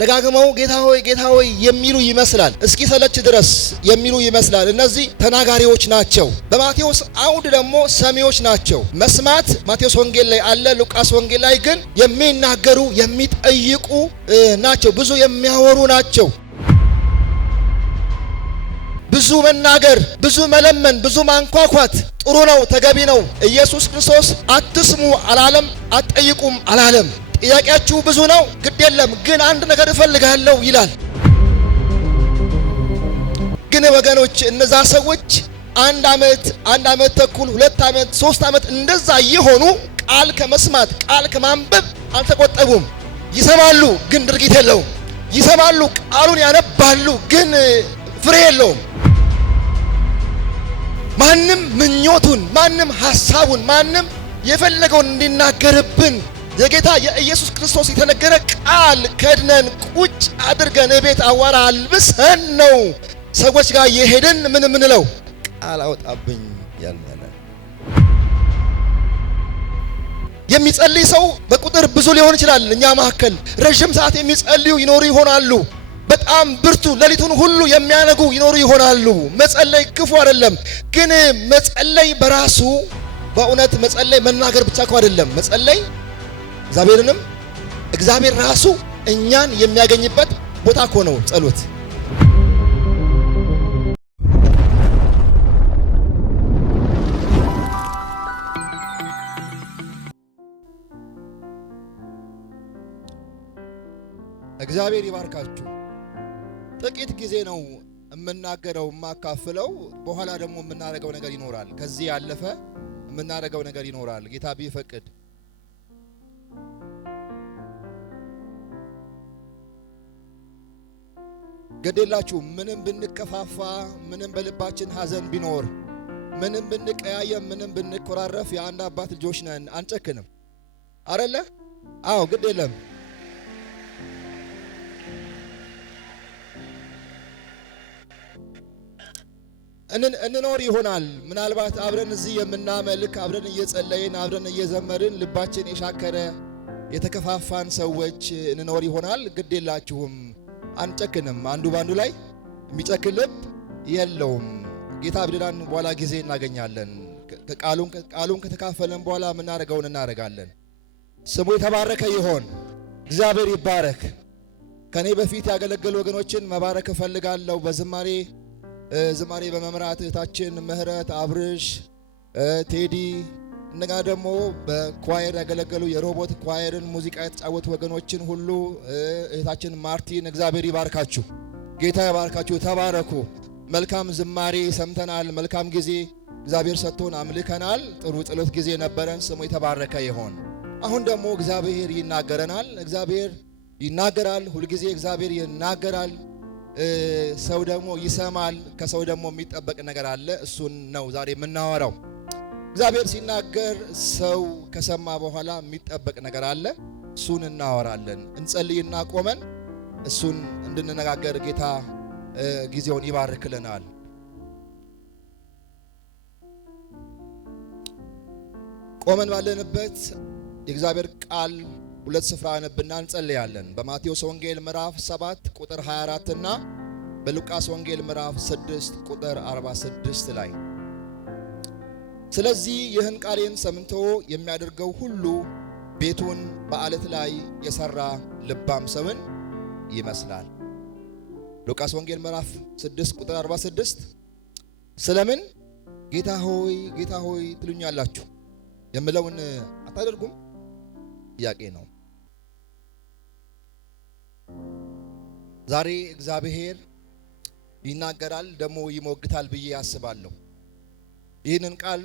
ደጋግመው ጌታ ሆይ የሚሉ ይመስላል። እስኪ ሰለች ድረስ የሚሉ ይመስላል። እነዚህ ተናጋሪዎች ናቸው። በማቴዎስ አውድ ደግሞ ሰሚዎች ናቸው። መስማት ማቴዎስ ወንጌል ላይ አለ። ሉቃስ ወንጌል ላይ ግን የሚናገሩ የሚጠይቁ ናቸው። ብዙ የሚያወሩ ናቸው። ብዙ መናገር፣ ብዙ መለመን፣ ብዙ ማንኳኳት ጥሩ ነው፣ ተገቢ ነው። ኢየሱስ ክርስቶስ አትስሙ አላለም፣ አትጠይቁም አላለም። ጥያቄያችሁ ብዙ ነው፣ ግድ የለም ግን አንድ ነገር እፈልጋለሁ ይላል። ግን ወገኖች እነዛ ሰዎች አንድ ዓመት ተኩል 2 ዓመት 3 ዓመት እንደዛ እየሆኑ ቃል ከመስማት ቃል ከማንበብ አልተቆጠቡም። ይሰማሉ ግን ድርጊት የለውም። ይሰማሉ፣ ቃሉን ያነባሉ ግን ፍሬ የለውም። ማንም ምኞቱን፣ ማንም ሐሳቡን፣ ማንም የፈለገውን እንዲናገርብን የጌታ የኢየሱስ ክርስቶስ የተነገረ ቃል ከድነን ቁጭ አድርገን ቤት አዋራ አልብሰን ነው ሰዎች ጋር የሄድን ምን ምንለው ቃል አውጣብኝ ያልነን። የሚጸልይ ሰው በቁጥር ብዙ ሊሆን ይችላል። እኛ መካከል ረጅም ሰዓት የሚጸልዩ ይኖሩ ይሆናሉ። በጣም ብርቱ ሌሊቱን ሁሉ የሚያነጉ ይኖሩ ይሆናሉ። መጸለይ ክፉ አይደለም፣ ግን መጸለይ በራሱ በእውነት መጸለይ መናገር ብቻ እኮ አይደለም። መጸለይ እግዚአብሔርንም እግዚአብሔር ራሱ እኛን የሚያገኝበት ቦታ እኮ ነው ጸሎት። እግዚአብሔር ይባርካችሁ። ጥቂት ጊዜ ነው የምናገረው የማካፍለው። በኋላ ደግሞ የምናደርገው ነገር ይኖራል። ከዚህ ያለፈ የምናደርገው ነገር ይኖራል ጌታ ቢፈቅድ። ገደላችሁ ምንም ብንከፋፋ፣ ምንም በልባችን ሐዘን ቢኖር፣ ምንም ብንቀያየም፣ ምንም ብንኮራረፍ የአንድ አባት ልጆች ነን። አንጨክንም አይደለ? አዎ ግድ የለም። እንኖር ይሆናል። ምናልባት አብረን እዚህ የምናመልክ፣ አብረን እየጸለይን፣ አብረን እየዘመርን ልባችን የሻከረ የተከፋፋን ሰዎች እንኖር ይሆናል። ግድ የላችሁም፣ አንጨክንም። አንዱ ባንዱ ላይ የሚጨክን ልብ የለውም። ጌታ ብድራን በኋላ ጊዜ እናገኛለን። ቃሉን ከተካፈለን በኋላ የምናደርገውን እናደርጋለን። ስሙ የተባረከ ይሆን። እግዚአብሔር ይባረክ። ከኔ በፊት ያገለገሉ ወገኖችን መባረክ እፈልጋለሁ። ዝማሬ በመምራት እህታችን ምህረት፣ አብርሽ፣ ቴዲ እንደጋ ደግሞ በኳየር ያገለገሉ የሮቦት ኳየርን ሙዚቃ የተጫወቱ ወገኖችን ሁሉ እህታችን ማርቲን እግዚአብሔር ይባርካችሁ። ጌታ ይባርካችሁ። ተባረኩ። መልካም ዝማሬ ሰምተናል። መልካም ጊዜ እግዚአብሔር ሰጥቶን አምልከናል። ጥሩ ጸሎት ጊዜ ነበረን። ስሙ የተባረከ ይሆን። አሁን ደግሞ እግዚአብሔር ይናገረናል። እግዚአብሔር ይናገራል። ሁልጊዜ እግዚአብሔር ይናገራል። ሰው ደግሞ ይሰማል። ከሰው ደግሞ የሚጠበቅ ነገር አለ። እሱን ነው ዛሬ የምናወራው። እግዚአብሔር ሲናገር ሰው ከሰማ በኋላ የሚጠበቅ ነገር አለ። እሱን እናወራለን። እንጸልይና ቆመን እሱን እንድንነጋገር ጌታ ጊዜውን ይባርክልናል። ቆመን ባለንበት የእግዚአብሔር ቃል ሁለት ስፍራ አነብና እንጸልያለን። በማቴዎስ ወንጌል ምዕራፍ 7 ቁጥር 24 እና በሉቃስ ወንጌል ምዕራፍ 6 ቁጥር 46 ላይ ስለዚህ ይህን ቃሌን ሰምቶ የሚያደርገው ሁሉ ቤቱን በአለት ላይ የሰራ ልባም ሰውን ይመስላል። ሉቃስ ወንጌል ምዕራፍ 6 ቁጥር 46 ስለምን ጌታ ሆይ ትሉኛላችሁ የምለውን አታደርጉም? ጥያቄ ነው። ዛሬ እግዚአብሔር ይናገራል ደግሞ ይሞግታል ብዬ ያስባለሁ። ይህንን ቃል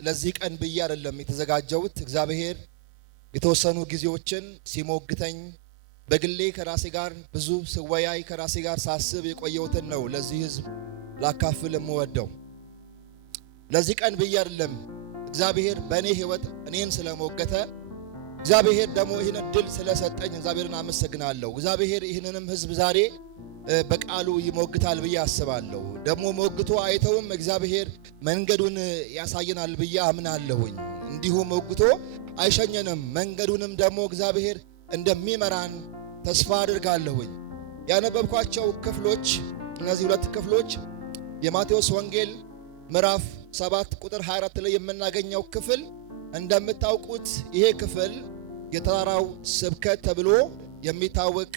ለዚህ ቀን ብዬ አይደለም የተዘጋጀሁት። እግዚአብሔር የተወሰኑ ጊዜዎችን ሲሞግተኝ በግሌ ከራሴ ጋር ብዙ ስወያይ ከራሴ ጋር ሳስብ የቆየሁትን ነው ለዚህ ሕዝብ ላካፍል የምወደው። ለዚህ ቀን ብዬ አይደለም። እግዚአብሔር በእኔ ሕይወት እኔን ስለሞገተ እግዚአብሔር ደግሞ ይህን እድል ስለሰጠኝ እግዚአብሔርን አመሰግናለሁ። እግዚአብሔር ይህንንም ሕዝብ ዛሬ በቃሉ ይሞግታል ብዬ አስባለሁ። ደግሞ ሞግቶ አይተውም እግዚአብሔር መንገዱን ያሳየናል ብዬ አምናለሁኝ። እንዲሁ ሞግቶ አይሸኘንም። መንገዱንም ደግሞ እግዚአብሔር እንደሚመራን ተስፋ አድርጋለሁኝ። ያነበብኳቸው ክፍሎች እነዚህ ሁለት ክፍሎች የማቴዎስ ወንጌል ምዕራፍ 7 ቁጥር 24 ላይ የምናገኘው ክፍል እንደምታውቁት ይሄ ክፍል የተራራው ስብከት ተብሎ የሚታወቅ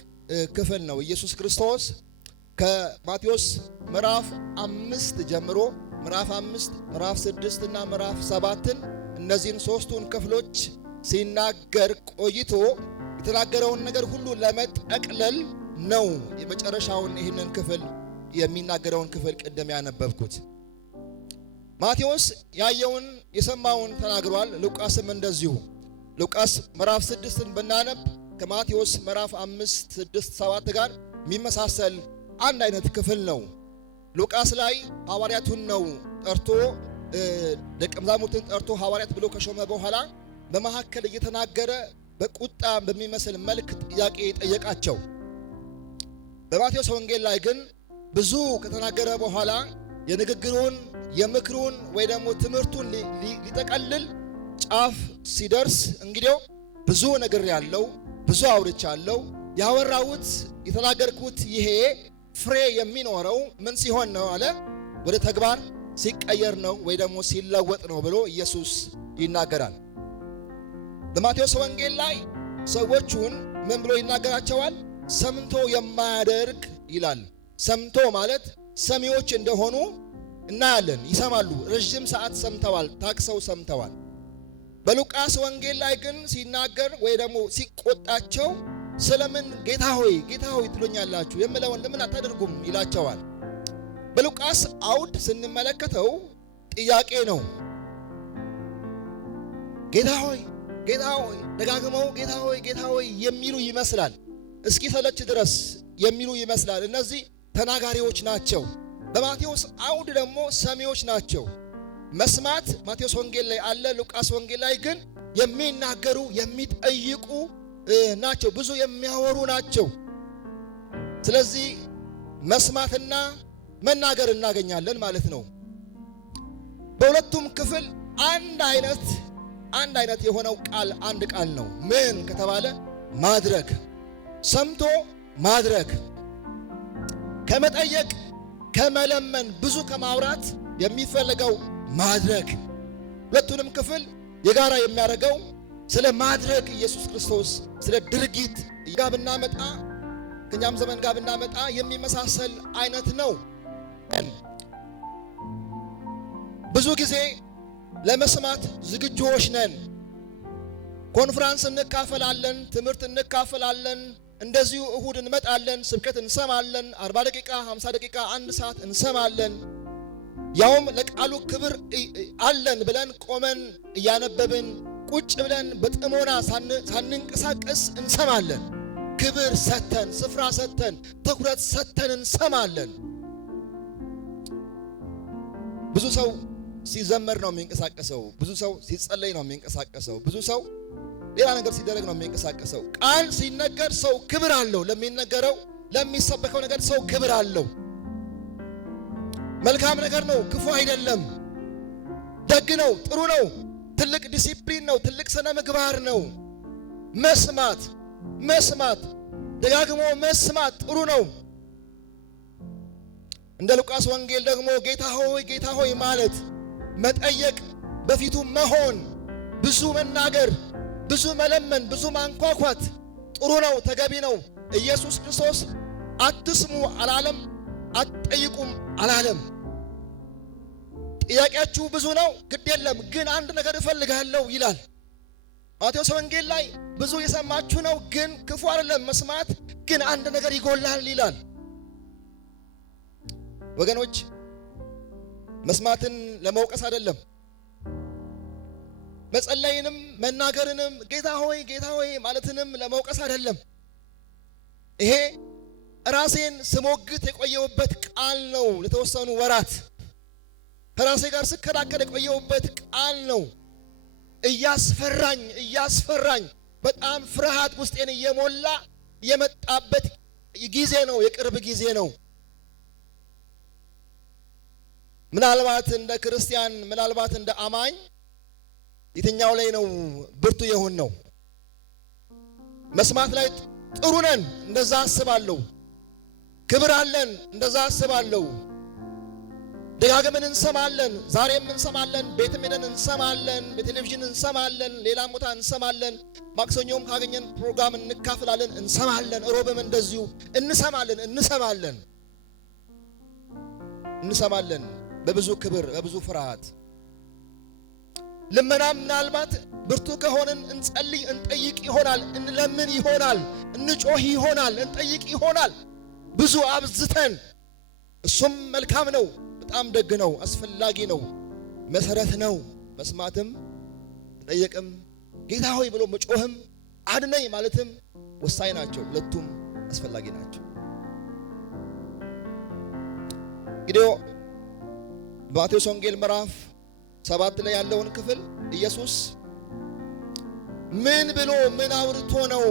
ክፍል ነው። ኢየሱስ ክርስቶስ ከማቴዎስ ምዕራፍ 5 ጀምሮ ምዕራፍ 5 ምዕራፍ 6 እና ምዕራፍ 7ን እነዚህን ሶስቱን ክፍሎች ሲናገር ቆይቶ የተናገረውን ነገር ሁሉ ለመጠቅለል ነው የመጨረሻውን ይህንን ክፍል የሚናገረውን ክፍል ቀደም ያነበብኩት። ማቴዎስ ያየውን የሰማውን ተናግሯል። ሉቃስም እንደዚሁ። ሉቃስ ምዕራፍ 6ን ብናነብ ከማቴዎስ ምዕራፍ 5 6 7 ጋር የሚመሳሰል አንድ አይነት ክፍል ነው። ሉቃስ ላይ ሐዋርያቱን ነው ጠርቶ ደቀ መዛሙርትን ጠርቶ ሐዋርያት ብሎ ከሾመ በኋላ በመሐከል እየተናገረ በቁጣ በሚመስል መልክ ጥያቄ ጠየቃቸው። በማቴዎስ ወንጌል ላይ ግን ብዙ ከተናገረ በኋላ የንግግሩን የምክሩን ወይ ደግሞ ትምህርቱን ሊጠቀልል ጫፍ ሲደርስ እንግዲህ ብዙ ነገር ያለው ብዙ አውርቻለሁ፣ ያወራሁት የተናገርኩት ይሄ ፍሬ የሚኖረው ምን ሲሆን ነው አለ? ወደ ተግባር ሲቀየር ነው ወይ ደግሞ ሲለወጥ ነው ብሎ ኢየሱስ ይናገራል። በማቴዎስ ወንጌል ላይ ሰዎቹን ምን ብሎ ይናገራቸዋል? ሰምቶ የማያደርግ ይላል። ሰምቶ ማለት ሰሚዎች እንደሆኑ እናያለን። ይሰማሉ፣ ረጅም ሰዓት ሰምተዋል፣ ታክሰው ሰምተዋል። በሉቃስ ወንጌል ላይ ግን ሲናገር ወይ ደግሞ ሲቆጣቸው ስለምን ጌታ ሆይ ጌታ ሆይ ትሉኛላችሁ የምለውን ለምን አታደርጉም ይላቸዋል። በሉቃስ አውድ ስንመለከተው ጥያቄ ነው። ጌታ ሆይ ጌታ ሆይ ደጋግመው ጌታ ሆይ ጌታ ሆይ የሚሉ ይመስላል። እስኪ ሰለች ድረስ የሚሉ ይመስላል። እነዚህ ተናጋሪዎች ናቸው። በማቴዎስ አውድ ደግሞ ሰሚዎች ናቸው። መስማት ማቴዎስ ወንጌል ላይ አለ። ሉቃስ ወንጌል ላይ ግን የሚናገሩ የሚጠይቁ ናቸው። ብዙ የሚያወሩ ናቸው። ስለዚህ መስማትና መናገር እናገኛለን ማለት ነው። በሁለቱም ክፍል አንድ አይነት የሆነው ቃል አንድ ቃል ነው። ምን ከተባለ ማድረግ፣ ሰምቶ ማድረግ፣ ከመጠየቅ ከመለመን ብዙ ከማውራት የሚፈልገው ማድረግ። ሁለቱንም ክፍል የጋራ የሚያደርገው ስለ ማድረግ ኢየሱስ ክርስቶስ ስለ ድርጊት ጋር ብናመጣ ከኛም ዘመን ጋር ብናመጣ የሚመሳሰል አይነት ነው። ብዙ ጊዜ ለመስማት ዝግጁዎች ነን። ኮንፈረንስ እንካፈላለን፣ ትምህርት እንካፈላለን፣ እንደዚሁ እሁድ እንመጣለን፣ ስብከት እንሰማለን፣ 40 ደቂቃ 50 ደቂቃ 1 ሰዓት እንሰማለን። ያውም ለቃሉ ክብር አለን ብለን ቆመን እያነበብን ቁጭ ብለን በጥሞና ሳንንቀሳቀስ እንሰማለን። ክብር ሰተን ስፍራ ሰተን ትኩረት ሰተን እንሰማለን። ብዙ ሰው ሲዘመር ነው የሚንቀሳቀሰው። ብዙ ሰው ሲጸለይ ነው የሚንቀሳቀሰው። ብዙ ሰው ሌላ ነገር ሲደረግ ነው የሚንቀሳቀሰው። ቃል ሲነገር ሰው ክብር አለው። ለሚነገረው ለሚሰበከው ነገር ሰው ክብር አለው። መልካም ነገር ነው፣ ክፉ አይደለም። ደግ ነው፣ ጥሩ ነው፣ ትልቅ ዲሲፕሊን ነው፣ ትልቅ ስነ ምግባር ነው። መስማት ደጋግሞ መስማት ጥሩ ነው። እንደ ሉቃስ ወንጌል ደግሞ ጌታ ሆይ ማለት መጠየቅ፣ በፊቱ መሆን፣ ብዙ መናገር፣ ብዙ መለመን፣ ብዙ ማንኳኳት ጥሩ ነው፣ ተገቢ ነው። ኢየሱስ ክርስቶስ አትስሙ አላለም፣ አትጠይቁም አላለም። ጥያቄያችሁ ብዙ ነው፣ ግድ የለም ግን አንድ ነገር እፈልጋለሁ ይላል። ማቴዎስ ወንጌል ላይ ብዙ የሰማችሁ ነው፣ ግን ክፉ አይደለም መስማት፣ ግን አንድ ነገር ይጎላል ይላል። ወገኖች መስማትን ለመውቀስ አይደለም፣ መጸለይንም መናገርንም ጌታ ሆይ ማለትንም ለመውቀስ አይደለም። ይሄ ራሴን ስሞግት የቆየውበት ቃል ነው። ለተወሰኑ ወራት ከራሴ ጋር ስከራከር የቆየውበት ቃል ነው። እያስፈራኝ በጣም ፍርሃት ውስጤን እየሞላ የመጣበት ጊዜ ነው። የቅርብ ጊዜ ነው። ምናልባት እንደ ክርስቲያን ምናልባት እንደ አማኝ የትኛው ላይ ነው ብርቱ የሆን ነው? መስማት ላይ ጥሩ ነን፣ እንደዛ አስባለሁ። ክብር አለን፣ እንደዛ አስባለሁ። ደጋግመን እንሰማለን፣ ዛሬም እንሰማለን፣ ቤትም ሄደን እንሰማለን፣ በቴሌቪዥን እንሰማለን፣ ሌላም ቦታ እንሰማለን። ማክሰኞም ካገኘን ፕሮግራም እንካፈላለን፣ እንሰማለን። ሮብም እንደዚሁ እንሰማለን በብዙ ክብር በብዙ ፍርሃት። ልመናም ምናልባት ብርቱ ከሆነን እንጸልይ እንጠይቅ ይሆናል፣ እንለምን ይሆናል፣ እንጮህ ይሆናል፣ እንጠይቅ ይሆናል ብዙ አብዝተን። እሱም መልካም ነው፣ በጣም ደግ ነው፣ አስፈላጊ ነው፣ መሰረት ነው። መስማትም መጠየቅም ጌታ ሆይ ብሎ መጮህም አድነኝ ማለትም ወሳኝ ናቸው። ሁለቱም አስፈላጊ ናቸው። እንግዲህ በማቴዎስ ወንጌል ምዕራፍ 7 ላይ ያለውን ክፍል ኢየሱስ ምን ብሎ ምን አውርቶ ነው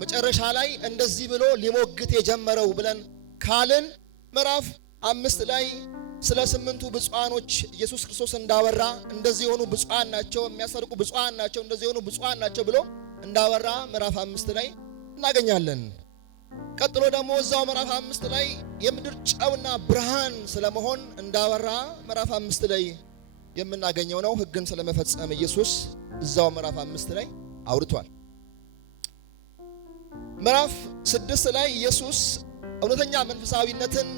መጨረሻ ላይ እንደዚህ ብሎ ሊሞግት የጀመረው ብለን ካልን ምዕራፍ 5 ላይ ስለ 8ቱ ብፁዓኖች ኢየሱስ ክርስቶስ እንዳወራ እንደዚህ የሆኑ ብፁዓን ናቸው፣ የሚያሰርቁ ብፁዓን ናቸው፣ እንደዚህ የሆኑ ብፁዓን ናቸው ብሎ እንዳወራ ምዕራፍ 5 ላይ እናገኛለን። ቀጥሎ ደግሞ እዛው ምዕራፍ 5 ላይ የምድር ጨውና ብርሃን ስለመሆን እንዳወራ ምዕራፍ 5 ላይ የምናገኘው ነው። ሕግን ስለመፈጸም ኢየሱስ እዛው ምዕራፍ 5 ላይ አውርቷል። ምዕራፍ 6 ላይ ኢየሱስ እውነተኛ መንፈሳዊነትን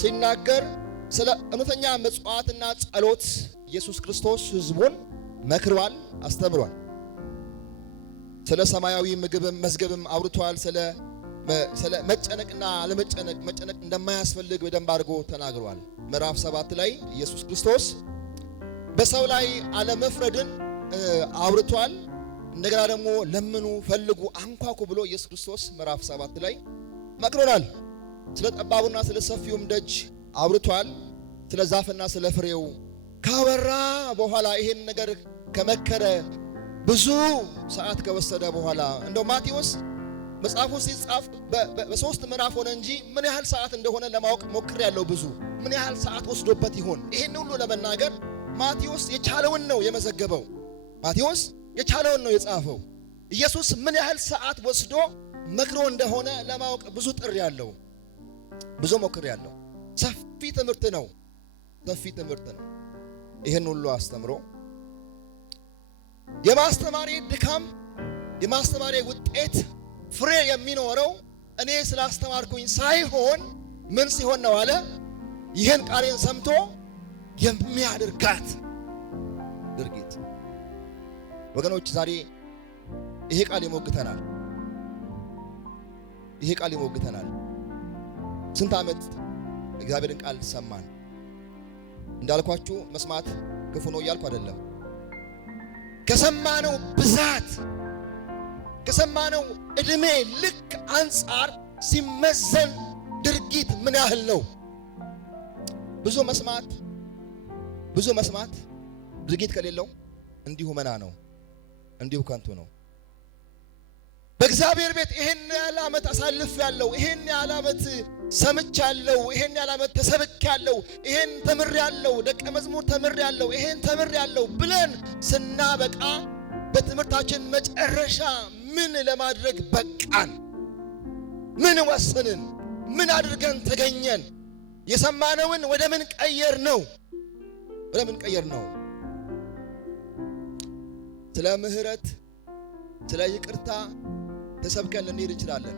ሲናገር ስለ እውነተኛ መጽዋዕትና ጸሎት ኢየሱስ ክርስቶስ ሕዝቡን መክሯል፣ አስተምሯል። ስለ ሰማያዊ ምግብም መዝገብም አውርቷል። ስለ መጨነቅና ለመጨነቅ መጨነቅ እንደማያስፈልግ በደንብ አድርጎ ተናግሯል። ምዕራፍ 7 ላይ ኢየሱስ ክርስቶስ በሰው ላይ አለመፍረድን አውርቷል። እንደገና ደግሞ ለምኑ፣ ፈልጉ፣ አንኳኩ ብሎ ኢየሱስ ክርስቶስ ምዕራፍ 7 ላይ መክሮናል። ስለ ጠባቡና ስለ ሰፊውም ደጅ አውርቷል። ስለ ዛፍና ስለ ፍሬው ካወራ በኋላ ይሄን ነገር ከመከረ ብዙ ሰዓት ከወሰደ በኋላ እንደው ማቴዎስ መጽሐፉ ሲጻፍ በ3 ምዕራፍ ሆነ እንጂ ምን ያህል ሰዓት እንደሆነ ለማወቅ ሞክሬያለሁ። ብዙ ምን ያህል ሰዓት ወስዶበት ይሆን ይሄን ሁሉ ለመናገር? ማቴዎስ የቻለውን ነው የመዘገበው። ማቴዎስ የቻለውን ነው የጻፈው። ኢየሱስ ምን ያህል ሰዓት ወስዶ መክሮ እንደሆነ ለማወቅ ብዙ ጥሪ ያለው ብዙ ሞክር ያለው ሰፊ ትምህርት ነው። ይሄን ሁሉ አስተምሮ የማስተማሪ ድካም የማስተማሪ ውጤት ፍሬ የሚኖረው እኔ ስላስተማርኩኝ ሳይሆን ምን ሲሆን ነው አለ? ይሄን ቃሌን ሰምቶ የሚያደርጋት ድርጊት። ወገኖች ዛሬ ይሄ ቃል ይሞግተናል። ስንት ዓመት እግዚአብሔርን ቃል ሰማን። እንዳልኳችሁ መስማት ክፉ ነው እያልኩ አይደለም። ከሰማነው ብዛት ከሰማነው እድሜ ልክ አንጻር ሲመዘን ድርጊት ምን ያህል ነው? ብዙ መስማት ድርጊት ከሌለው እንዲሁ መና ነው፣ እንዲሁ ከንቱ ነው። በእግዚአብሔር ቤት ይሄን ያህል ዓመት አሳልፌያለሁ፣ ይሄን ያህል ዓመት ሰምቻለሁ፣ ይሄን ያህል ዓመት ተሰብኬያለሁ፣ ይሄን ተምሬያለሁ፣ ደቀ መዝሙር ተምሬያለሁ፣ ይሄን ተምሬያለሁ ብለን ስናበቃ በትምህርታችን መጨረሻ ምን ለማድረግ በቃን? ምን ወሰንን? ምን አድርገን ተገኘን? የሰማነውን ወደ ምን ቀየር ነው? ስለ ምህረት ስለ ይቅርታ ተሰብከን ልንሄድ እንችላለን።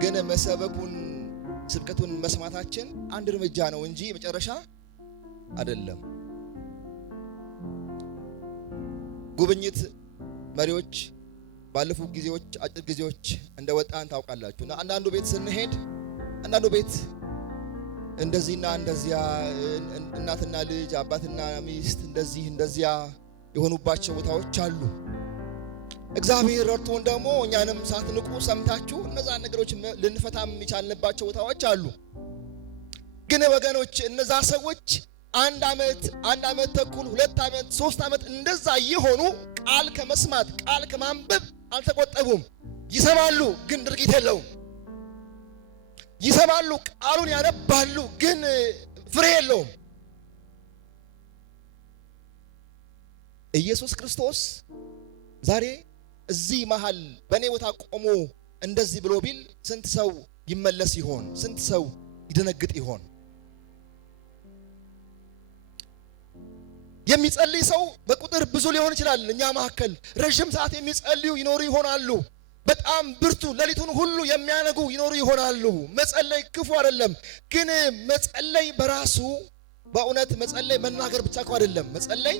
ግን ስብከቱን መስማታችን አንድ እርምጃ ነው እንጂ መጨረሻ አይደለም። ጉብኝት መሪዎች ባለፉት ጊዜዎች አጭር ጊዜዎች እንደወጣን ታውቃላችሁ። እና አንዳንዱ ቤት ስንሄድ አንዳንዱ ቤት እንደዚህና እንደዚያ እናትና ልጅ አባትና ሚስት እንደዚያ የሆኑባቸው ቦታዎች አሉ። እግዚአብሔር ረድቶን ደግሞ እኛንም ሳትንቁ ሰምታችሁ እነዛ ነገሮች ልንፈታም የቻልንባቸው ቦታዎች አሉ። ግን ወገኖች እነዛ ሰዎች አንድ ዓመት ተኩል 2 ዓመት 3 ዓመት እንደዛ እየሆኑ ቃል ከመስማት ቃል ከማንበብ አልተቆጠቡም። ይሰማሉ ግን ድርጊት የለውም። ይሰማሉ፣ ቃሉን ያነባሉ ግን ፍሬ የለውም። ኢየሱስ ክርስቶስ ዛሬ እዚህ መሃል በእኔ ቦታ ቆሞ እንደዚህ ብሎ ቢል ስንት ሰው ይመለስ ይሆን? ስንት ሰው ይደነግጥ ይሆን? የሚጸልይ ሰው በቁጥር ብዙ ሊሆን ይችላል። እኛ መካከል ረጅም ሰዓት የሚጸልዩ ይኖሩ ይሆናሉ። በጣም ብርቱ ሌሊቱን ሁሉ የሚያነጉ ይኖሩ ይሆናሉ። መጸለይ ክፉ አይደለም፣ ግን መጸለይ በራሱ በእውነት መጸለይ መናገር ብቻ እኮ አይደለም። መጸለይ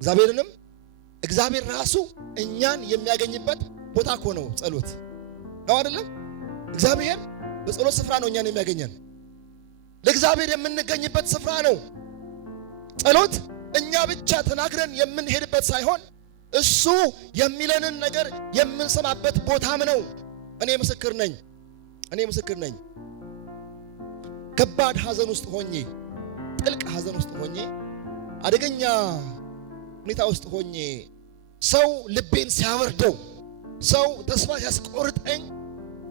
እግዚአብሔርንም እግዚአብሔር ራሱ እኛን የሚያገኝበት ቦታ እኮ ነው። ጸሎት ነው አይደለም? እግዚአብሔር በጸሎት ስፍራ ነው እኛን የሚያገኘን። ለእግዚአብሔር የምንገኝበት ስፍራ ነው ጸሎት። እኛ ብቻ ተናግረን የምንሄድበት ሳይሆን እሱ የሚለንን ነገር የምንሰማበት ቦታም ነው። እኔ ምስክር ነኝ። ከባድ ሐዘን ውስጥ ሆኜ፣ ጥልቅ ሐዘን ውስጥ ሆኜ፣ አደገኛ ሁኔታ ውስጥ ሆኜ ሰው ልቤን ሲያወርደው፣ ሰው ተስፋ ሲያስቆርጠኝ፣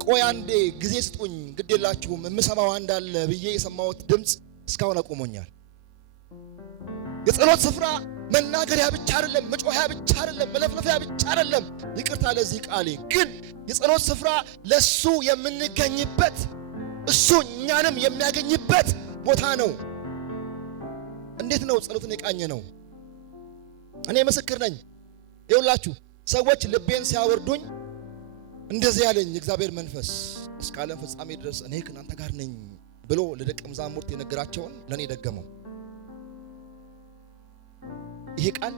ቆይ አንዴ ጊዜ ስጡኝ ግድ የላችሁም የምሰማው አንዳለ ብዬ የሰማሁት ድምፅ እስካሁን አቆሞኛል። የጸሎት ስፍራ መናገሪያ ብቻ አይደለም፣ መጮያ ብቻ አይደለም፣ መለፍለፊያ ብቻ አይደለም። ይቅርታ ለዚህ ቃሌ ግን የጸሎት ስፍራ ለሱ የምንገኝበት፣ እሱ እኛንም የሚያገኝበት ቦታ ነው። እንዴት ነው ጸሎትን የቃኘ ነው? እኔ ምስክር ነኝ። ይኸውላችሁ ሰዎች ልቤን ሲያወርዱኝ እንደዚህ ያለኝ እግዚአብሔር መንፈስ እስከ ዓለም ፍጻሜ ድረስ እኔ ከእናንተ ጋር ነኝ ብሎ ለደቀ መዛሙርት የነገራቸውን ለኔ ደገመው። ይሄ ቃል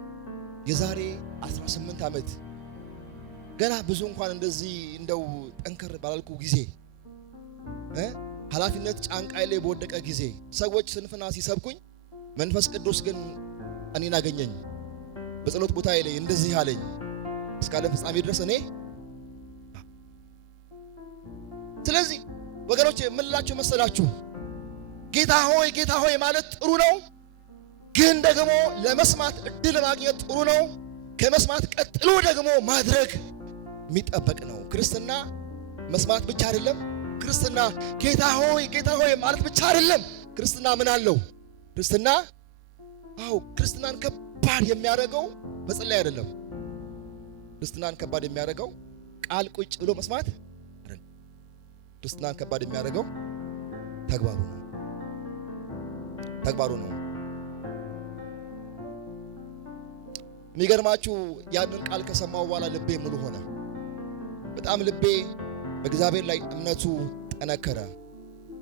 የዛሬ 18 ዓመት ገና ብዙ እንኳን እንደዚህ እንደው ጠንከር ባላልኩ ጊዜ ኃላፊነት ጫንቃይ ላይ በወደቀ ጊዜ ሰዎች ስንፍና ሲሰብኩኝ መንፈስ ቅዱስ ግን እኔን አገኘኝ። በጸሎት ቦታዬ ላይ እንደዚህ አለኝ እስከ ዓለም ፍጻሜ ድረስ እኔ። ስለዚህ ወገኖቼ ምን ልላችሁ መሰላችሁ? ጌታ ሆይ ማለት ጥሩ ነው፣ ግን ደግሞ ለመስማት እድል ማግኘት ጥሩ ነው። ከመስማት ቀጥሎ ደግሞ ማድረግ የሚጠበቅ ነው። ክርስትና መስማት ብቻ አይደለም። ክርስትና ጌታ ሆይ ማለት ብቻ አይደለም። ክርስትና ምን አለው? ክርስትናን ከባድ የሚያደርገው መጸለይ አይደለም። ክርስትናን ከባድ የሚያደርገው ቃል ቁጭ ብሎ መስማት አይደለም። ክርስትናን ከባድ የሚያደርገው ተግባሩ ነው። የሚገርማችሁ ያንን ቃል ከሰማው በኋላ ልቤ ሙሉ ሆነ። በጣም ልቤ በእግዚአብሔር ላይ እምነቱ ጠነከረ።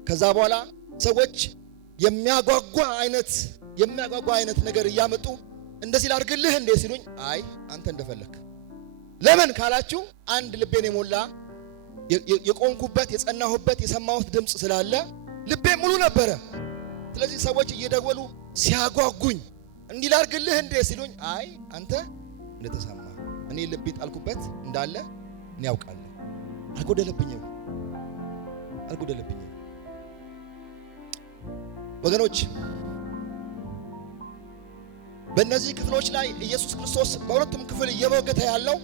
ከዛ በኋላ ሰዎች የሚያጓጓ አይነት ነገር እያመጡ እንደዚህ ላድርግልህ እንዴ ሲሉኝ፣ አይ አንተ እንደፈለክ። ለምን ካላችሁ አንድ ልቤን የሞላ የቆንኩበት የጸናሁበት የሰማሁት ድምፅ ስላለ ልቤ ሙሉ ነበረ። ስለዚህ ሰዎች እየደወሉ ሲያጓጉኝ እንዲህ ላድርግልህ እንዴ ሲሉኝ፣ አይ አንተ እንደተሰማ እኔ ልቤ ጣልኩበት እንዳለ እኔ ያውቃለሁ። አልጎደለብኝም። ወገኖች በእነዚህ ክፍሎች ላይ ኢየሱስ ክርስቶስ በሁለቱም ክፍል እየሞገተ ያለው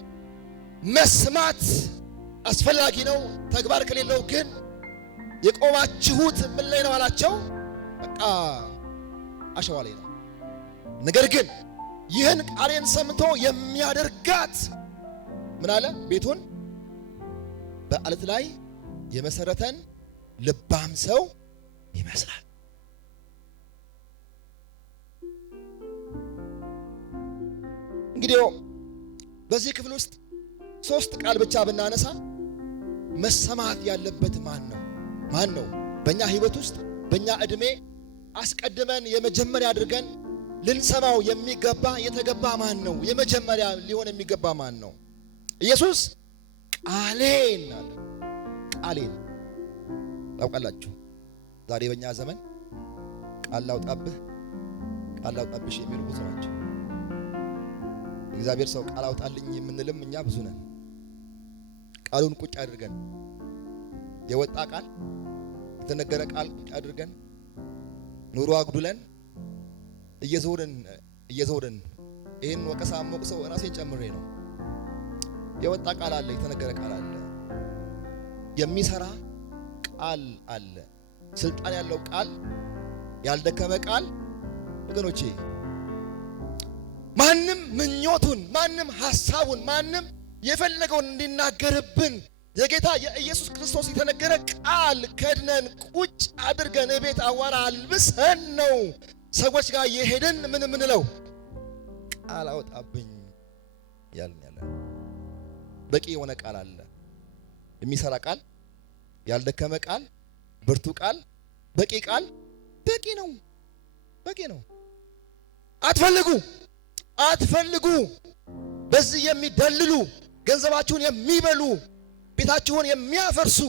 መስማት አስፈላጊ ነው፣ ተግባር ከሌለው ግን የቆማችሁት ምን ላይ ነው አላቸው። በቃ አሸዋ ላይ ነው። ነገር ግን ይህን ቃሌን ሰምቶ የሚያደርጋት ምን አለ? ቤቱን በአለት ላይ የመሰረተን ልባም ሰው ይመስላል። እንግዲህ በዚህ ክፍል ውስጥ 3 ቃል ብቻ ብናነሳ መሰማት ያለበት ማን ነው? በእኛ ሕይወት ውስጥ በእኛ ዕድሜ አስቀድመን የመጀመሪያ አድርገን ልንሰማው የሚገባ የተገባ ማን ነው? የመጀመሪያ ሊሆን የሚገባ ማን ነው? ኢየሱስ ቃሌን አለ። ቃሌን ታውቃላችሁ። ዛሬ በእኛ ዘመን ቃል ላውጣብህ፣ ቃል ላውጣብሽ የሚሉ ብዙ ናቸው። እግዚአብሔር ሰው ቃል አውጣልኝ የምንልም እኛ ብዙ ነን። ቃሉን ቁጭ አድርገን የወጣ ቃል የተነገረ ቃል ቁጭ አድርገን ኑሮ አጉድለን እየዞርን ይህን ወቀሳ ሞቅሰው ራሴን ጨምሬ ነው። የወጣ ቃል አለ፣ የተነገረ ቃል አለ፣ የሚሰራ ቃል አለ፣ ስልጣን ያለው ቃል፣ ያልደከመ ቃል። ወገኖቼ ማንም ምኞቱን፣ ማንም ሐሳቡን፣ ማንም የፈለገውን እንዲናገርብን የጌታ የኢየሱስ ክርስቶስ የተነገረ ቃል ከድነን ቁጭ አድርገን ቤት አዋራ አልብሰን ነው ሰዎች ጋር የሄደን ምን ምንለው ቃል አውጣብኝ ያልን ያለ በቂ የሆነ ቃል አለ። የሚሰራ ቃል፣ ያልደከመ ቃል፣ ብርቱ ቃል፣ በቂ ቃል በቂ ነው። በቂ ነው። አትፈልጉ በዚህ የሚደልሉ ገንዘባችሁን የሚበሉ ቤታችሁን የሚያፈርሱ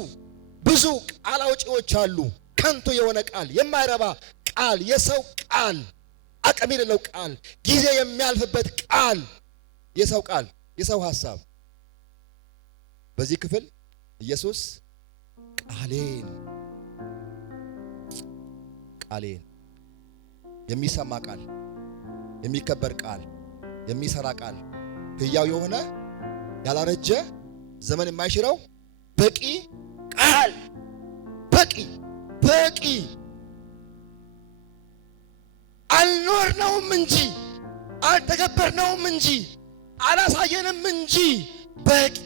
ብዙ ቃል አውጪዎች አሉ። ከንቱ የሆነ ቃል፣ የማይረባ ቃል፣ የሰው ቃል፣ አቅም የሌለው ቃል፣ ጊዜ የሚያልፍበት ቃል፣ የሰው ቃል፣ የሰው ሐሳብ። በዚህ ክፍል ኢየሱስ ቃሌን የሚሰማ ቃል፣ የሚከበር ቃል፣ የሚሰራ ቃል፣ ሕያው የሆነ ያላረጀ ዘመን የማይሽረው በቂ ቃል፣ በቂ አልኖርነውም እንጂ አልተገበርነውም እንጂ አላሳየንም እንጂ በቂ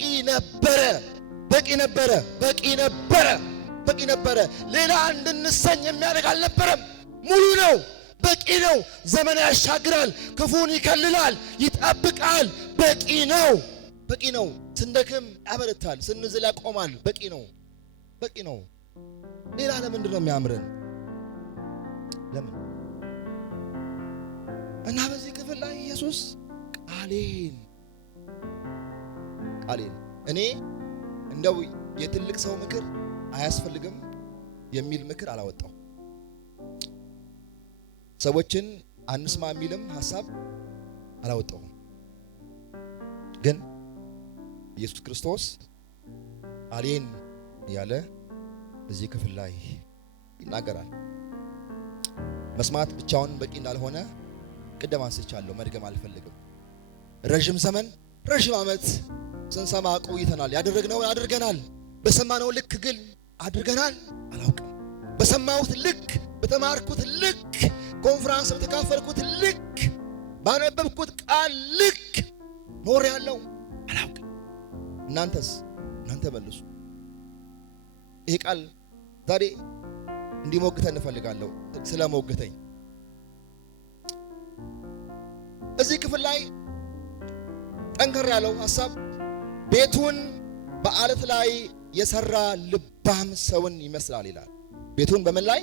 ነበረ። ሌላ እንድንሰኝ የሚያደርግ አልነበረም። ሙሉ ነው። በቂ ነው። ዘመን ያሻግራል፣ ክፉን ይከልላል፣ ይጠብቃል። በቂ ነው። ስንደክም ያበረታል፣ ስንዝል ያቆማል። በቂ ነው። ሌላ ለምንድን ነው የሚያምረን? ለምን? እና በዚህ ክፍል ላይ ኢየሱስ ቃሌን እኔ እንደው የትልቅ ሰው ምክር አያስፈልግም የሚል ምክር አላወጣው። ሰዎችን አንስማ የሚልም ሐሳብ አላወጣው። ግን ኢየሱስ ክርስቶስ ቃሌን ያለ እዚህ ክፍል ላይ ይናገራል። መስማት ብቻውን በቂ እንዳልሆነ ቅድም አንስቻለሁ፣ መድገም አልፈልግም። ረጅም ዘመን ረጅም ዓመት ስንሰማ ቆይተናል። ያደረግነውን አድርገናል። በሰማነው ልክ ግን አድርገናል አላውቅም። በሰማሁት ልክ፣ በተማርኩት ልክ፣ ኮንፈረንስ በተካፈልኩት ልክ፣ ባነበብኩት ቃል ልክ ኖር ያለው አላውቅም። እናንተ መልሱ። ይሄ ቃል ዛሬ እንዲሞግተን እንፈልጋለሁ። ስለሞግተኝ እዚህ ክፍል ላይ ጠንከር ያለው ሐሳብ ቤቱን በአለት ላይ የሰራ ልባም ሰውን ይመስላል ይላል። ቤቱን በምን ላይ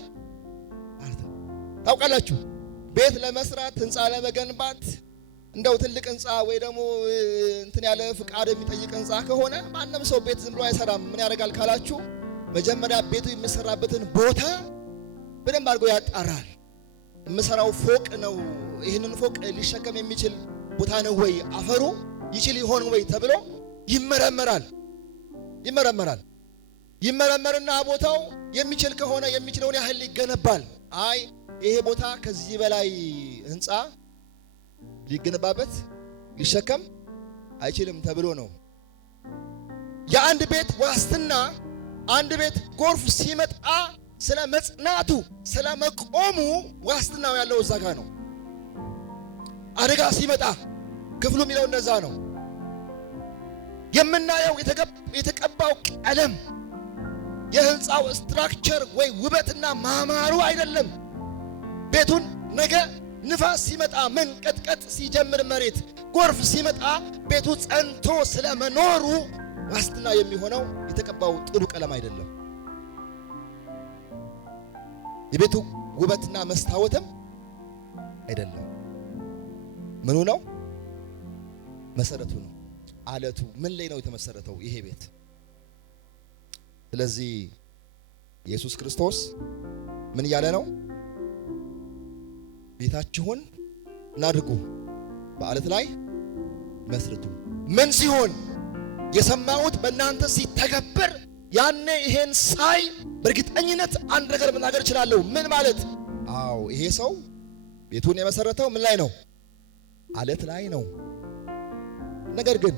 ማለት ነው? ታውቃላችሁ፣ ቤት ለመስራት ህንፃ ለመገንባት እንደው ትልቅ ህንፃ ወይ ደግሞ እንትን ያለ ፍቃድ የሚጠይቅ ህንፃ ከሆነ ማንም ሰው ቤት ዝም ብሎ አይሰራም። ምን ያደርጋል ካላችሁ መጀመሪያ ቤቱ የሚሰራበትን ቦታ በደንብ አድርጎ ያጣራል። የምሰራው ፎቅ ነው፣ ይህንን ፎቅ ሊሸከም የሚችል ቦታ ነው ወይ፣ አፈሩ ይችል ይሆን ወይ ተብሎ ይመረመርና ቦታው የሚችል ከሆነ የሚችለውን ያህል ይገነባል። አይ ይሄ ቦታ ከዚህ በላይ ህንፃ ሊገነባበት ሊሸከም አይችልም ተብሎ ነው። የአንድ ቤት ዋስትና አንድ ቤት ጎርፍ ሲመጣ ስለ መጽናቱ ስለ መቆሙ ዋስትናው ያለው እዛ ጋር ነው። አደጋ ሲመጣ ክፍሉ የሚለው እንደዛ ነው። የምናየው የተቀባው ቀለም የህንፃው ስትራክቸር ወይ ውበትና ማማሩ አይደለም። ቤቱን ነገ ንፋስ ሲመጣ መንቀጥቀጥ ሲጀምር መሬት ጎርፍ ሲመጣ ቤቱ ጸንቶ ስለመኖሩ ዋስትና የሚሆነው የተቀባው ጥሩ ቀለም አይደለም። የቤቱ ውበትና መስታወትም አይደለም። ምኑ ነው? መሰረቱ ነው። አለቱ ምን ላይ ነው የተመሰረተው ይሄ ቤት? ስለዚህ ኢየሱስ ክርስቶስ ምን እያለ ነው? ቤታችሁን እናድርጉ፣ በአለት ላይ መስርቱ። ምን ሲሆን? የሰማሁት በእናንተ ሲተገበር ያኔ ይሄን ሳይ በእርግጠኝነት አንድ ነገር መናገር እችላለሁ። ምን ማለት? አዎ ይሄ ሰው ቤቱን የመሰረተው ምን ላይ ነው? አለት ላይ ነው። ነገር ግን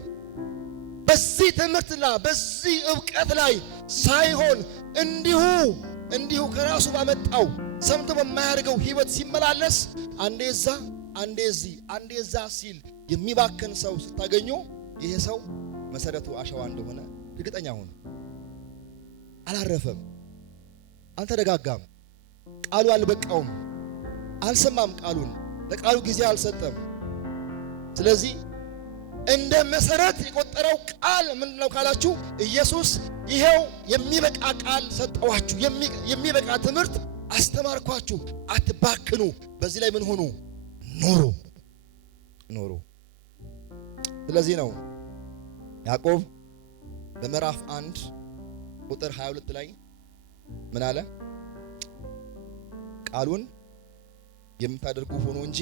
በዚህ ትምህርትና በዚህ ዕውቀት ላይ ሳይሆን እንዲሁ ከራሱ ባመጣው ሰምቶ በማያደርገው ህይወት ሲመላለስ አንዴ እዛ አንዴ እዚህ አንዴ እዛ ሲል የሚባክን ሰው ስታገኙ ይሄ ሰው መሰረቱ አሸዋ እንደሆነ እርግጠኛ ሁኑ። አላረፈም፣ አልተረጋጋም፣ ቃሉ አልበቃውም፣ አልሰማም፣ ቃሉን ለቃሉ ጊዜ አልሰጠም። ስለዚህ እንደ መሰረት የቆጠረው ቃል ምንድነው ካላችሁ ኢየሱስ ይሄው የሚበቃ ቃል ሰጠዋችሁ፣ የሚበቃ ትምህርት አስተማርኳችሁ፣ አትባክኑ፣ በዚህ ላይ ምን ሆኑ? ኖሩ። ስለዚህ ነው ያዕቆብ በምዕራፍ 1 ቁጥር 22 ላይ ምን አለ? ቃሉን የምታደርጉ ሆኖ እንጂ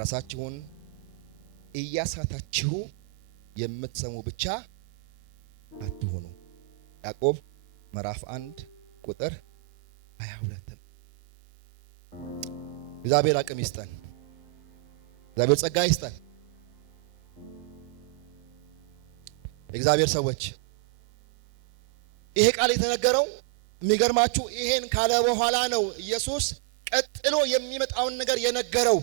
ራሳችሁን እያሳታችሁ የምትሰሙ ብቻ አትሆኑ። ያዕቆብ ምዕራፍ 1 ቁጥር 22። እግዚአብሔር አቅም ይስጠን፣ እግዚአብሔር ጸጋ ይስጠን። እግዚአብሔር ሰዎች ይሄ ቃል የተነገረው የሚገርማችሁ ይሄን ካለ በኋላ ነው ኢየሱስ ቀጥሎ የሚመጣውን ነገር የነገረው።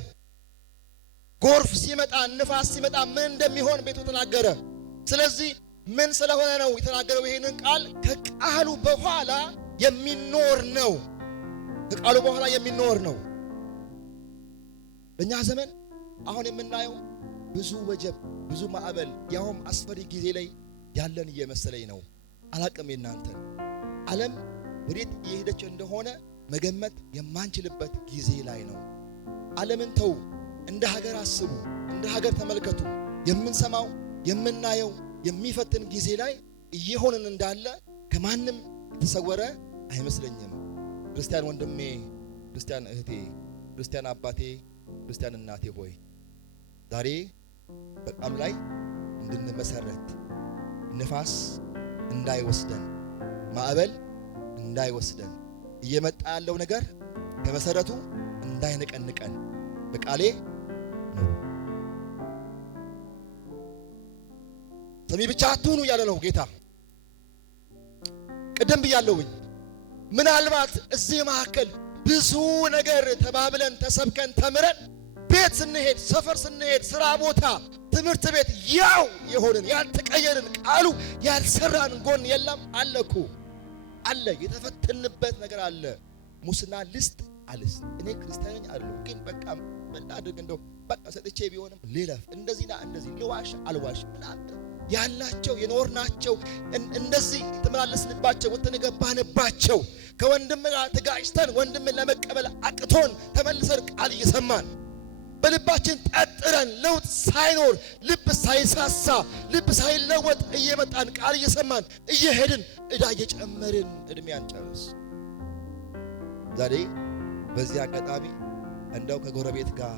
ጎርፍ ሲመጣ፣ ንፋስ ሲመጣ ምን እንደሚሆን ቤቱ ተናገረ። ስለዚህ ምን ስለሆነ ነው የተናገረው? ይሄንን ቃል ከቃሉ በኋላ የሚኖር ነው። ከቃሉ በኋላ የሚኖር ነው። በእኛ ዘመን አሁን የምናየው ብዙ ወጀብ፣ ብዙ ማዕበል፣ ያውም አስፈሪ ጊዜ ላይ ያለን እየመሰለኝ ነው። አላቅም የናንተን ዓለም ወዴት እየሄደች እንደሆነ መገመት የማንችልበት ጊዜ ላይ ነው። ዓለምን ተው፣ እንደ ሀገር አስቡ፣ እንደ ሀገር ተመልከቱ። የምንሰማው የምናየው የሚፈትን ጊዜ ላይ እየሆንን እንዳለ ከማንም የተሰወረ አይመስለኝም። ክርስቲያን ወንድሜ፣ ክርስቲያን እህቴ፣ ክርስቲያን አባቴ፣ ክርስቲያን እናቴ ሆይ ዛሬ በቃሉ ላይ እንድንመሰረት፣ ንፋስ እንዳይወስደን፣ ማዕበል እንዳይወስደን፣ እየመጣ ያለው ነገር ከመሰረቱ እንዳይነቀንቀን በቃሌ ነው። ሰሚ ብቻ አትሁኑ ያለ ነው ጌታ። ቀደም ብያለሁኝ። ምናልባት እዚህ መካከል ብዙ ነገር ተባብለን ተሰብከን ተምረን ቤት ስንሄድ፣ ሰፈር ስንሄድ፣ ስራ ቦታ፣ ትምህርት ቤት ያው የሆንን ያልተቀየርን ቃሉ ያልሰራን ጎን የለም አለኩ አለ። የተፈተንበት ነገር አለ። ሙስና ልስጥ አልስጥ፣ እኔ ክርስቲያን ነኝ አይደለም ግን በቃ አድርግ፣ እንደው በቃ ሰጥቼ ቢሆንም ልለፍ፣ እንደዚህና እንደዚህ ልዋሽ አልዋሽ ምናምን ያላቸው የኖርናቸው እንደዚህ የተመላለስንባቸው ወጥተን ገባንባቸው ከወንድም ጋር ተጋጭተን ወንድምን ለመቀበል አቅቶን ተመልሰን ቃል እየሰማን በልባችን ጠጥረን ለውጥ ሳይኖር ልብ ሳይሳሳ ልብ ሳይለወጥ እየመጣን ቃል እየሰማን እየሄድን ዕዳ እየጨመርን እድሜ አንጨርስ። ዛሬ በዚህ አጋጣሚ እንደው ከጎረቤት ጋር፣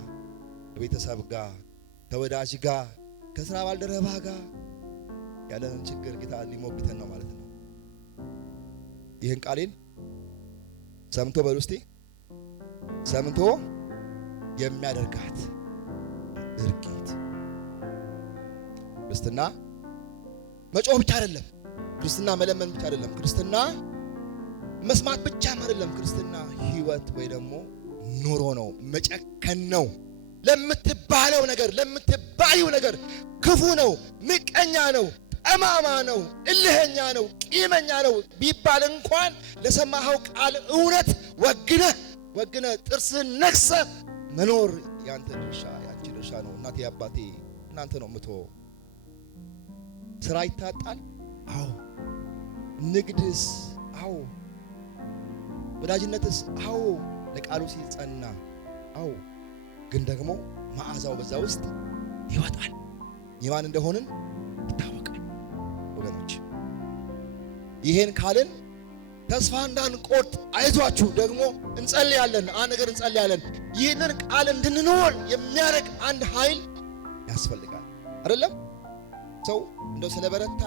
ከቤተሰብ ጋር፣ ከወዳጅ ጋር፣ ከስራ ባልደረባ ጋር ያለንን ችግር ጌታ ሊሞግተን ነው ማለት ነው። ይህን ቃሌን ሰምቶ በሉ እስቲ፣ ሰምቶ የሚያደርጋት ድርጊት። ክርስትና መጮህ ብቻ አይደለም። ክርስትና መለመን ብቻ አይደለም። ክርስትና መስማት ብቻም አይደለም። ክርስትና ህይወት ወይ ደግሞ ኑሮ ነው። መጨከን ነው። ለምትባለው ነገር፣ ለምትባዩ ነገር ክፉ ነው፣ ምቀኛ ነው፣ ጠማማ ነው፣ እልህኛ ነው፣ ቂመኛ ነው ቢባል እንኳን ለሰማኸው ቃል እውነት ወግነ ጥርስን ነክሰ መኖር ያንተ ድርሻ፣ ያንቺ ድርሻ ነው። እናቴ አባቴ እናንተ ነው ምቶ። ስራ ይታጣል። አዎ። ንግድስ? አዎ። ወዳጅነትስ? አዎ። ለቃሉ ሲጸና አዎ። ግን ደግሞ መዓዛው በዛ ውስጥ ይወጣል። የማን እንደሆንን ይታወቃል። ወገኖች ይሄን ካልን ተስፋ እንዳንቆርጥ አይዟችሁ ደግሞ እንጸልያለን። አንድ ነገር እንጸልያለን። ይህንን ቃል እንድንኖር የሚያደርግ አንድ ኃይል ያስፈልጋል። አይደለም ሰው እንደው ስለበረታ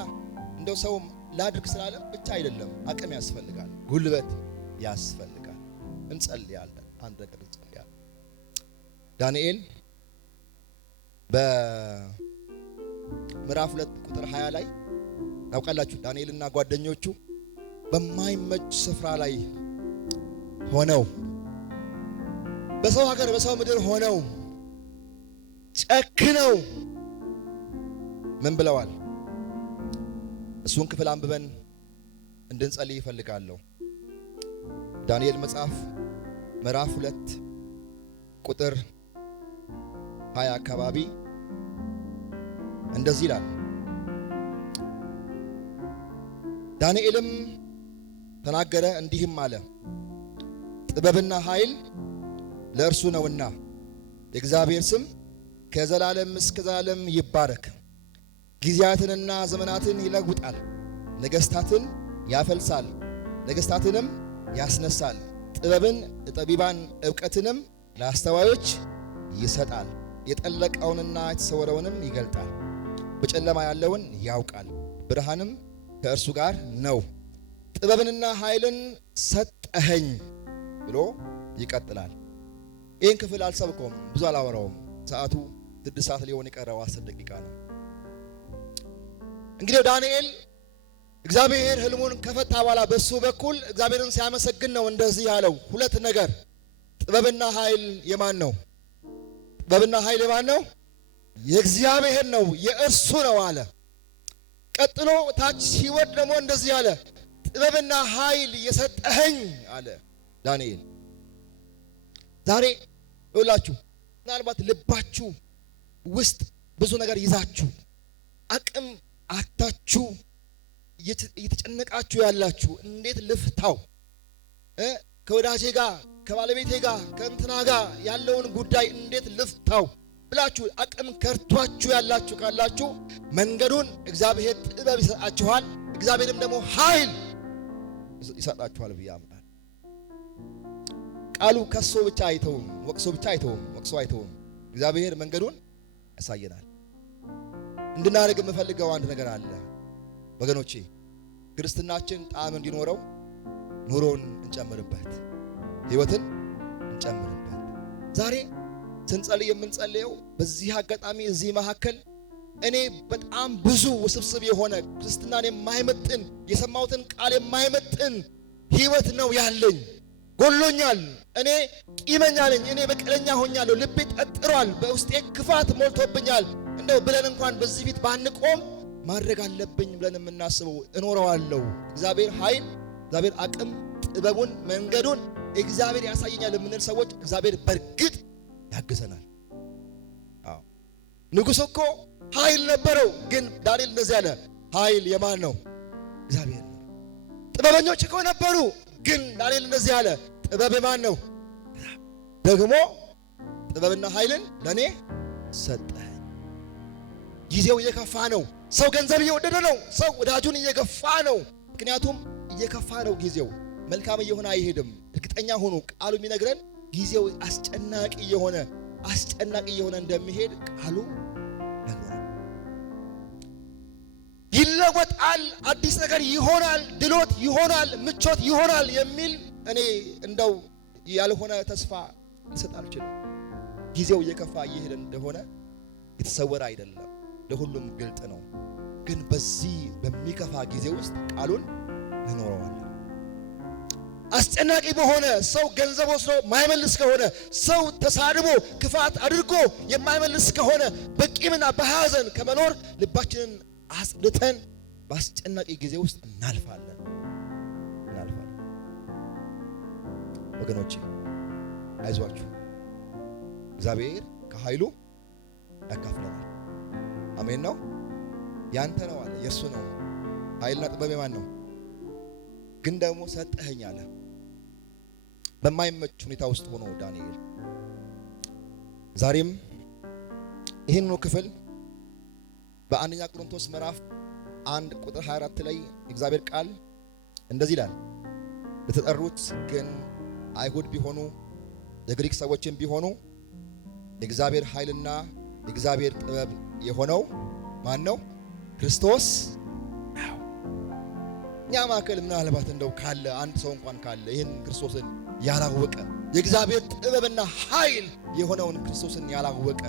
እንደው ሰው ላድርግ ስላለ ብቻ አይደለም። አቅም ያስፈልጋል፣ ጉልበት ያስፈልጋል። እንጸልያለን። አንድ ነገር እንጸልያለን። ዳንኤል በምዕራፍ 2 ቁጥር 20 ላይ ታውቃላችሁ፣ ዳንኤልና ጓደኞቹ በማይመች ስፍራ ላይ ሆነው በሰው ሀገር በሰው ምድር ሆነው ጨክነው ምን ብለዋል? እሱን ክፍል አንብበን እንድንጸልይ እፈልጋለሁ። ዳንኤል መጽሐፍ ምዕራፍ 2 ቁጥር 20 አካባቢ እንደዚህ ይላል። ዳንኤልም ተናገረ እንዲህም አለ፣ ጥበብና ኃይል ለእርሱ ነውና የእግዚአብሔር ስም ከዘላለም እስከ ዘላለም ይባረክ። ጊዜያትንና ዘመናትን ይለውጣል፣ ነገሥታትን ያፈልሳል፣ ነገሥታትንም ያስነሳል። ጥበብን ለጠቢባን ዕውቀትንም ለአስተዋዮች ይሰጣል። የጠለቀውንና የተሰወረውንም ይገልጣል። በጨለማ ያለውን ያውቃል፣ ብርሃንም ከእርሱ ጋር ነው። ጥበብንና ኃይልን ሰጠኸኝ ብሎ ይቀጥላል። ይህን ክፍል አልሰብከውም፣ ብዙ አላወራውም። ሰዓቱ 6 ሰዓት ሊሆን የቀረው 10 ደቂቃ ነው። እንግዲህ ዳንኤል እግዚአብሔር ህልሙን ከፈታ በኋላ በሱ በኩል እግዚአብሔርን ሲያመሰግን ነው እንደዚህ ያለው። ሁለት ነገር፣ ጥበብና ኃይል የማን ነው? ጥበብና ኃይል የማን ነው? የእግዚአብሔር ነው፣ የእርሱ ነው አለ። ቀጥሎ ታች ሲወድ ደግሞ እንደዚህ አለ፣ ጥበብና ኃይል የሰጠኸኝ አለ ዳንኤል። ዛሬ ይውላችሁ ምናልባት ልባችሁ ውስጥ ብዙ ነገር ይዛችሁ አቅም አታችሁ እየተጨነቃችሁ ያላችሁ፣ እንዴት ልፍታው፣ ከወዳጄ ጋር ከባለቤቴ ጋር ከእንትና ጋር ያለውን ጉዳይ እንዴት ልፍታው ብላችሁ አቅም ከርቷችሁ ያላችሁ ካላችሁ መንገዱን እግዚአብሔር ጥበብ ይሰጣችኋል። እግዚአብሔርም ደግሞ ኃይል ይሰጣችኋል ብዬ አምናለሁ። ቃሉ ከሶ ብቻ አይተውም፣ ወቅሶ ብቻ አይተውም፣ ወቅሶ አይተውም። እግዚአብሔር መንገዱን ያሳየናል። እንድናደርግ የምፈልገው አንድ ነገር አለ ወገኖቼ። ክርስትናችን ጣዕም እንዲኖረው ኑሮን እንጨምርበት፣ ህይወትን እንጨምርበት። ዛሬ ስንጸልይ የምንጸልየው በዚህ አጋጣሚ እዚህ መካከል እኔ በጣም ብዙ ውስብስብ የሆነ ክርስትናን የማይመጥን የሰማሁትን ቃል የማይመጥን ህይወት ነው ያለኝ፣ ጎሎኛል፣ እኔ ቂመኛ ነኝ፣ እኔ በቀለኛ ሆኛለሁ፣ ልቤ ጠጥሯል፣ በውስጤ ክፋት ሞልቶብኛል እንደው ብለን እንኳን በዚህ ፊት ባንቆም ማድረግ አለብኝ ብለን የምናስበው እኖረዋለሁ። እግዚአብሔር ኃይል፣ እግዚአብሔር አቅም፣ ጥበቡን፣ መንገዱን እግዚአብሔር ያሳየኛል የምንል ሰዎች እግዚአብሔር በእርግጥ ያግዘናል። አዎ ንጉሥ እኮ ኃይል ነበረው፣ ግን ዳንኤል እንደዚህ ያለ ኃይል የማን ነው? እግዚአብሔር ነው። ጥበበኞች እኮ ነበሩ፣ ግን ዳንኤል እንደዚህ ያለ ጥበብ የማን ነው? ደግሞ ጥበብና ኃይልን ለኔ ሰጠኝ። ጊዜው እየከፋ ነው። ሰው ገንዘብ እየወደደ ነው። ሰው ወዳጁን እየገፋ ነው። ምክንያቱም እየከፋ ነው ጊዜው። መልካም እየሆነ አይሄድም። እርግጠኛ ሆኖ ቃሉ የሚነግረን ጊዜው አስጨናቂ እየሆነ እንደሚሄድ ቃሉ ነግሮናል። ይለወጣል፣ አዲስ ነገር ይሆናል፣ ድሎት ይሆናል፣ ምቾት ይሆናል የሚል እኔ እንደው ያልሆነ ተስፋ ልሰጥ አልችልም። ጊዜው እየከፋ እየሄደ እንደሆነ የተሰወረ አይደለም፣ ለሁሉም ግልጥ ነው። ግን በዚህ በሚከፋ ጊዜ ውስጥ ቃሉን እንኖረዋለን። አስጨናቂ በሆነ ሰው ገንዘብ ወስዶ ማይመልስ ከሆነ፣ ሰው ተሳድቦ ክፋት አድርጎ የማይመልስ ከሆነ፣ በቂምና በሐዘን ከመኖር ልባችንን አጽድተን በአስጨናቂ ጊዜ ውስጥ እናልፋለን። ወገኖቼ አይዟችሁ፣ እግዚአብሔር ከኃይሉ ያካፍለናል። አሜን ነው። ያንተ ነው አለ፣ የእርሱ ነው። ኃይልና ጥበብ የማን ነው? ግን ደግሞ ሰጠኸኝ አለ። በማይመች ሁኔታ ውስጥ ሆኖ ዳንኤል ዛሬም ይህንኑ ክፍል በአንደኛ ቆሮንቶስ ምዕራፍ 1 ቁጥር 24 ላይ እግዚአብሔር ቃል እንደዚህ ይላል፣ ለተጠሩት ግን አይሁድ ቢሆኑ የግሪክ ሰዎችም ቢሆኑ የእግዚአብሔር ኃይልና የእግዚአብሔር ጥበብ የሆነው ማን ነው? ክርስቶስ ነው። እኛ መካከል ምናልባት እንደው ካለ አንድ ሰው እንኳን ካለ ይህን ክርስቶስን ያላወቀ የእግዚአብሔር ጥበብና ኃይል የሆነውን ክርስቶስን ያላወቀ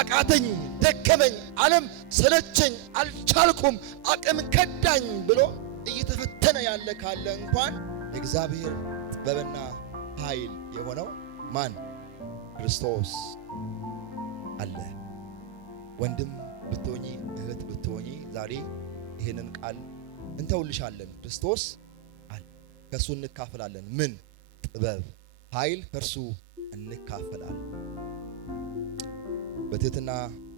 አቃተኝ፣ ደከመኝ፣ ዓለም ሰለቸኝ፣ አልቻልኩም፣ አቅም ከዳኝ ብሎ እየተፈተነ ያለ ካለ እንኳን የእግዚአብሔር ጥበብና ኃይል የሆነው ማን? ክርስቶስ አለ። ወንድም ብትሆኚ እህት ብትሆኚ ዛሬ ይህንን ቃል እንተውልሻለን። ክርስቶስ አለ፣ ከሱ እንካፈላለን። ምን ጥበብ፣ ኃይል ከርሱ እንካፈላለን። በትህትና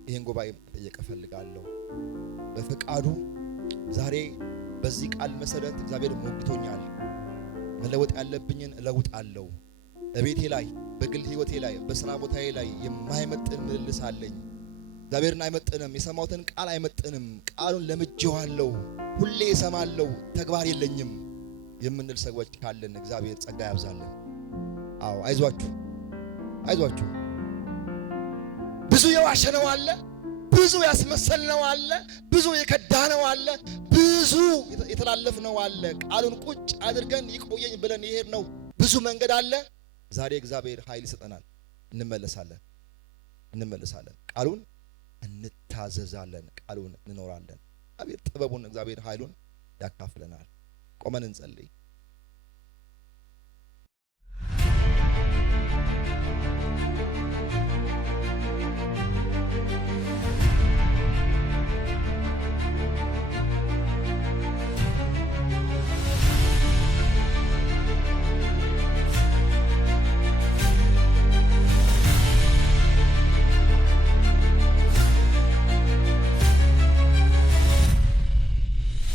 ይሄን ጉባኤ መጠየቅ እፈልጋለሁ። በፈቃዱ ዛሬ በዚህ ቃል መሰረት እግዚአብሔር ሞግቶኛል። መለወጥ ያለብኝን እለውጣለሁ። በቤቴ ላይ፣ በግል ህይወቴ ላይ፣ በስራ ቦታዬ ላይ የማይመጥን ምልልስ አለኝ። እግዚአብሔርን አይመጥንም፣ የሰማሁትን ቃል አይመጥንም፣ ቃሉን ለምጄዋለሁ፣ ሁሌ እሰማለሁ፣ ተግባር የለኝም የምንል ሰዎች ካለን እግዚአብሔር ጸጋ ያብዛልን። አዎ አይዟችሁ፣ አይዟችሁ። ብዙ የዋሸነው አለ፣ ብዙ ያስመሰልነው አለ፣ ብዙ የከዳነው አለ፣ ብዙ የተላለፍነው አለ። ቃሉን ቁጭ አድርገን ይቆየኝ ብለን የሄድነው ብዙ መንገድ አለ። ዛሬ እግዚአብሔር ኃይል ይሰጠናል። እንመለሳለን፣ ቃሉን እንታዘዛለን፣ ቃሉን እንኖራለን። እግዚአብሔር ጥበቡን፣ እግዚአብሔር ኃይሉን ያካፍለናል። ቆመን እንጸልይ።